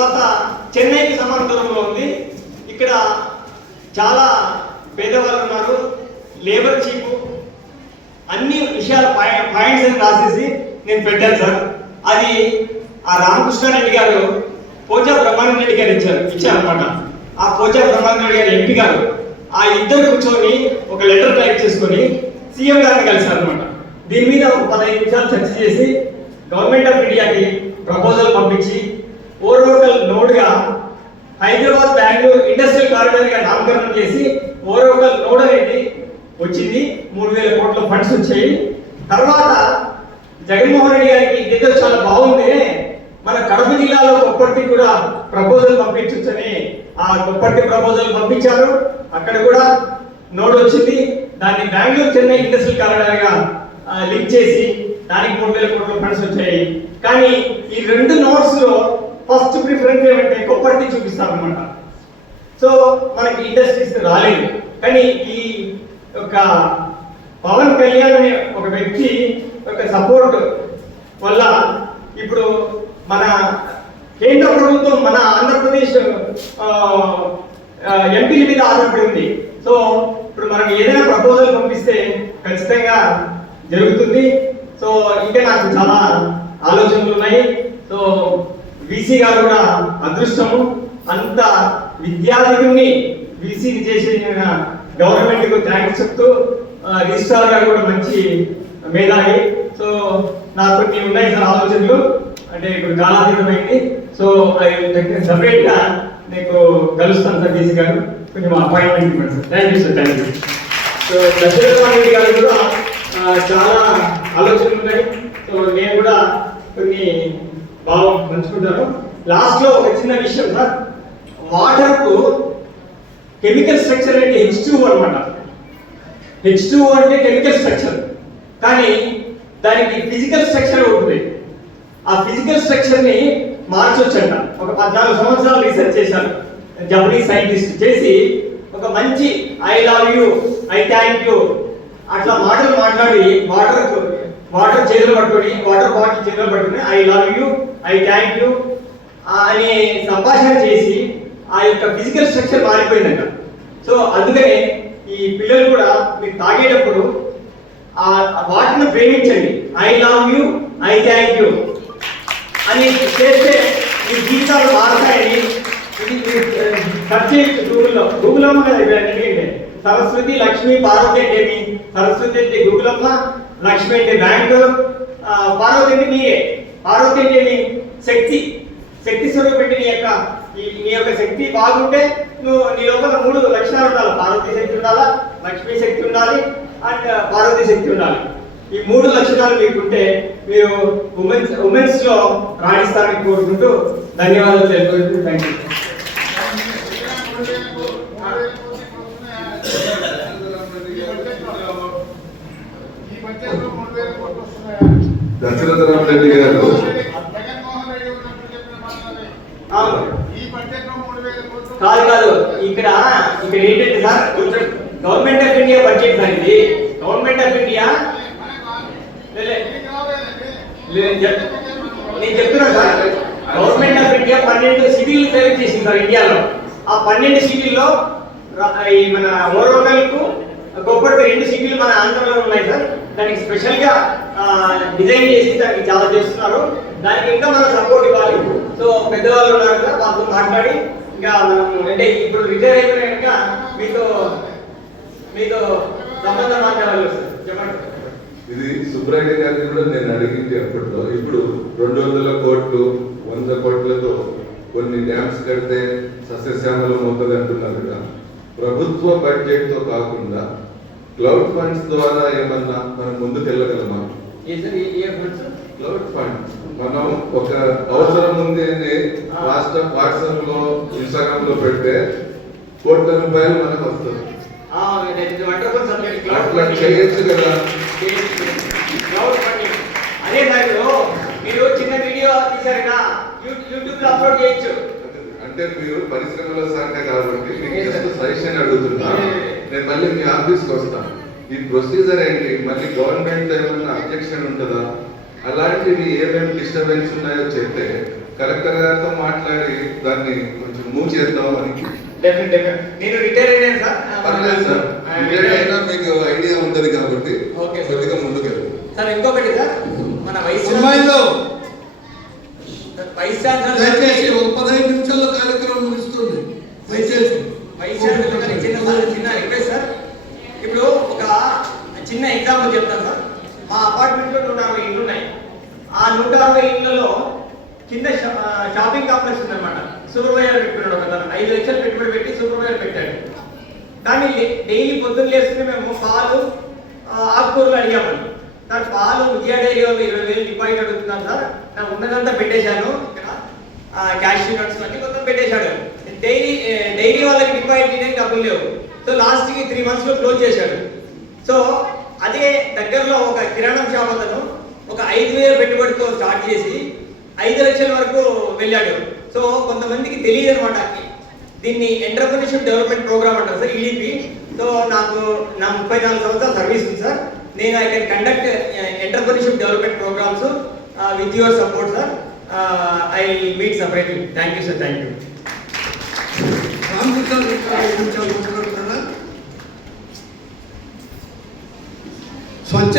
తర్వాత చెన్నైకి సమాన దూరంలో ఉంది. ఇక్కడ చాలా పేదవాళ్ళు ఉన్నారు, లేబర్ చీపు, అన్ని విషయాల పాయింట్స్ అని రాసేసి నేను పెట్టాను సార్. అది ఆ రామకృష్ణారెడ్డి గారు పోచా బ్రహ్మానంద రెడ్డి గారు ఇచ్చారనమాట. ఆ పోచా బ్రహ్మానంద రెడ్డి గారు ఎంపీ గారు ఆ ఇద్దరు కూర్చొని ఒక లెటర్ టైప్ చేసుకొని సీఎం గారిని కలిశారనమాట. దీని మీద ఒక 15 నిమిషాలు చర్చ చేసి గవర్నమెంట్ ఆఫ్ ఇండియాకి ప్రపోజల్ పంపించి ఓరోకల్ నోడ్గా హైదరాబాద్ బెంగళూరు ఇండస్ట్రియల్ కారిడార్గా నామకరణం చేసి ఓరోకల్ నోడ్ అనేది వచ్చింది. 3000 కోట్ల ఫండ్స్ వచ్చాయి. తర్వాత జగన్మోహన్ రెడ్డి గారికి ఇదేదో చాలా బాగుంది, మన కడప జిల్లాలో కొప్పర్తి కూడా ప్రపోజల్ పంపించని ఆ కొప్పర్తి ప్రపోజల్ పంపించారు. అక్కడ కూడా నోడ్ వచ్చింది. దాన్ని బెంగళూరు చెన్నై ఇండస్ట్రియల్ కారిడార్గా లింక్ చేసి దానికి 3000 కోట్ల ఫండ్స్ వచ్చాయి. కానీ ఈ 2 నోట్స్ లో ఫస్ట్ ప్రిఫరెన్స్ ఏమంటే కొప్పర్తి చూపిస్తారనమాట. సో మనకి ఇండస్ట్రీస్ రాలేదు. కానీ ఈ ఒక పవన్ కళ్యాణ్ అనే ఒక వ్యక్తి ఒక సపోర్ట్ వల్ల ఇప్పుడు మన కేంద్ర ప్రభుత్వం మన ఆంధ్రప్రదేశ్ ఎంపీల మీద ఆధారపడి ఉంది. సో ఇప్పుడు మనం ఏదైనా ప్రపోజల్ పంపిస్తే ఖచ్చితంగా జరుగుతుంది. సో ఇంకా నాకు చాలా ఆలోచనలు ఉన్నాయి. సో వీసీ గారు కూడా అదృష్టము, అంత విద్యార్థిని వీసీని చేసిన గవర్నమెంట్కు థ్యాంక్స్ చెప్తూ, రిజిస్ట్రార్ గారు కూడా మంచి మేధావి. సో నాకు కొన్ని ఉన్నాయి సార్ ఆలోచనలు, అంటే ఇప్పుడు కాలాతీతమైంది. సో సపరేట్గా నీకు కలుస్తాను సార్ వీసీ గారు, కొంచెం అపాయింట్మెంట్ ఇవ్వండి sir. Thank you sir, thank you. So Dashrath Reddy గారు కూడా చాలా ఆలోచనలు ఉన్నాయి. సో నేను కూడా కొన్ని బాగా పంచుకుంటాను. లాస్ట్ లో ఒక చిన్న విషయం సార్, వాటర్ కు కెమికల్ స్ట్రక్చర్ అంటే H2O అనమాట. H2O అంటే కెమికల్ స్ట్రక్చర్, కానీ దానికి ఫిజికల్ స్ట్రక్చర్ ఉంటుంది. ఆ ఫిజికల్ స్ట్రక్చర్ ని మార్చొచ్చంట. ఒక 14 సంవత్సరాలు రీసెర్చ్ చేశారు జపనీస్ సైంటిస్ట్ చేసి, ఒక మంచి I love you, I thank you అట్లా మాటలు మాట్లాడి వాటర్ చేతులు పట్టుకొని, వాటర్ బాటిల్ చేతులు పట్టుకొని I love you, I thank you అని సంభాషణ చేసి ఆ యొక్క ఫిజికల్ స్ట్రక్చర్ మారిపోయిందంట. సో అందుకనే ఈ పిల్లలు కూడా మీరు తాగేటప్పుడు ఆ వాటిని ప్రేమించండి. I love you, I thank you అని చేస్తే మీ జీవితాలు మారుతాయని సెర్చ్ చేయొచ్చు గూగుల్లో ఎందుకంటే సరస్వతి, లక్ష్మి, పార్వతి అంటే మీ సరస్వతి అంటే గూగులమ్మ, లక్ష్మి అంటే బ్యాంకు, పార్వతి అంటే మీరే. పార్వతి అంటే మీ శక్తి స్వరూపం. నీ యొక్క శక్తి బాగుంటే నువ్వు నీ లోపల 3 లక్షణాలు ఉండాలి. పార్వతీ శక్తి ఉండాలా, లక్ష్మీ శక్తి ఉండాలి, అండ్ పార్వతీ శక్తి ఉండాలి. ఈ 3 లక్షణాలు మీకుంటే మీరు ఉమెన్స్ లో రాణిస్తారని కోరుకుంటూ ధన్యవాదాలు తెలుపుకుంటూ థ్యాంక్ యూ. దశరథ రెడ్డి గారు కాదు ఇక్కడ ఏంటంటే sir, government of India budget sir ఇది. గవర్నమెంట్ ఆఫ్ ఇండియా నేను చెప్తున్నా సార్, గవర్నమెంట్ ఆఫ్ ఇండియా 12 సిటీలు సెలెక్ట్ చేసింది సార్ ఇండియాలో. ఆ 12 సిటీల్లో ఈ మన ఓరోకల్ కు కొప్పటికి 2 సిటీలు మన ఆంధ్రలో ఉన్నాయి సార్. దానికి స్పెషల్ గా డిజైన్ చేసి దానికి చాలా చేస్తున్నారు. దానికి ఇంకా మనం సపోర్ట్ ఇవ్వాలి. సో పెద్దవాళ్ళు ఉన్నారు కదా, వాళ్ళతో మాట్లాడి ఇంకా మనం అంటే ఇప్పుడు రిటైర్ అయిపోయినాక మీతో సంబంధం మాట్లాడాలి సార్. చెప్పండి. ఇది సుబ్రహ్మణ్య గారిని కూడా నేను అడిగింది అప్పట్లో. ఇప్పుడు 200 కోట్లు 100 కోట్లతో కొన్ని డ్యామ్స్ కడితే సస్యశ్యామలం అవుతుంది అంటున్నారు కదా. ప్రభుత్వ బడ్జెట్ తో కాకుండా క్లౌడ్ ఫండ్స్ ద్వారా ఏమన్నా మనం ముందుకు వెళ్ళగలమా? క్లౌడ్ ఫండ్ మనం ఒక అవసరం ఉంది అని వాట్సాప్ లో, ఇన్స్టాగ్రామ్ లో పెడితే కోట్ల రూపాయలు మనకు వస్తుంది. అట్లా చేయొచ్చు కదా. అదే మీరు చిన్న వీడియో తీసారుగా యూట్యూబ్ లో అప్లోడ్ చేయొచ్చు. అంటే మీరు పరిశ్రమల శాఖ కాబట్టి మీకు జస్ట్ సజెషన్ అడుగుతున్నా. నేను మళ్ళీ మీ ఆఫీస్కి వస్తాను. ఈ ప్రొసీజర్ ఏంటి? మళ్ళీ గవర్నమెంట్ ఏమన్నా అబ్జెక్షన్ ఉంటుందా? అలాంటివి ఏమేమి డిస్టర్బెన్స్ ఉన్నాయో చెప్తే కలెక్టర్ గారితో మాట్లాడి దాన్ని కొంచెం మూవ్ చేద్దామని. డెఫినెట్ నేను రిటైర్ అయ్యాను సార్. పర్లేదు సార్, రిటైర్ అయినా మీకు ఐడియా ఉంటది కాబట్టి ఓకే కొద్దిగా ముందుకు వెళ్తాం. సార్. ఇంకొకటి సార్, మన వైస్ ఛాన్సలర్ దయచేసి ఒక 15 నిమిషాల్లో కార్యక్రమం ముగుస్తుంది. దయచేసి వైస్ ఛాన్సలర్ గారి చిన్న రిక్వెస్ట్ సార్. ఇప్పుడు ఒక చిన్న ఎగ్జాంపుల్ చెప్తాను సార్. మా అపార్ట్మెంట్ లో 160 ఇండ్లు ఉన్నాయి. ఆ 160 ఇండ్లలో కింద షాపింగ్ కాంప్లెక్స్ ఉందన్నమాట. సూపర్వైజర్ పెట్టుకున్నాడు ఒక తను 5 లక్షలు పెట్టుబడి పెట్టి సూపర్వైజర్ పెట్టాడు. కానీ డైలీ పొద్దున్న లేస్తుంటే మేము పాలు ఆకుకూరలు అడిగామని సార్. పాలు విజయ డైరీ వాళ్ళు 20,000 డిపాజిట్ అడుగుతున్నాను సార్. నాకు ఉన్నదంతా పెట్టేశాను, ఇక్కడ క్యాష్ నట్స్ అన్ని మొత్తం పెట్టేశాడు. డైరీ వాళ్ళకి డిపాజిట్ చేయడానికి డబ్బులు లేవు. సో లాస్ట్కి 3 months లో క్లోజ్ చేశాడు. సో అదే దగ్గరలో ఒక కిరాణం షాప్ అతను ఒక 5,000 పెట్టుబడితో స్టార్ట్ చేసి 5 లక్షల వరకు వెళ్ళాడు. సో కొంతమందికి తెలియదు అనమాట. దీన్ని ఎంటర్‌ప్రెన్యూర్‌షిప్ డెవలప్మెంట్ ప్రోగ్రామ్ అంటారు సార్, ఈడీపీ. సో నా 34 సంవత్సరాల సర్వీస్ ఉంది సార్. నేను I can conduct entrepreneurship development programmes with your support sir. I meet separately. Thank you sir. Thank you. Ramakrishna 5 నిమిషాలు మాట్లాడుతున్నారా? స్వచ్ఛ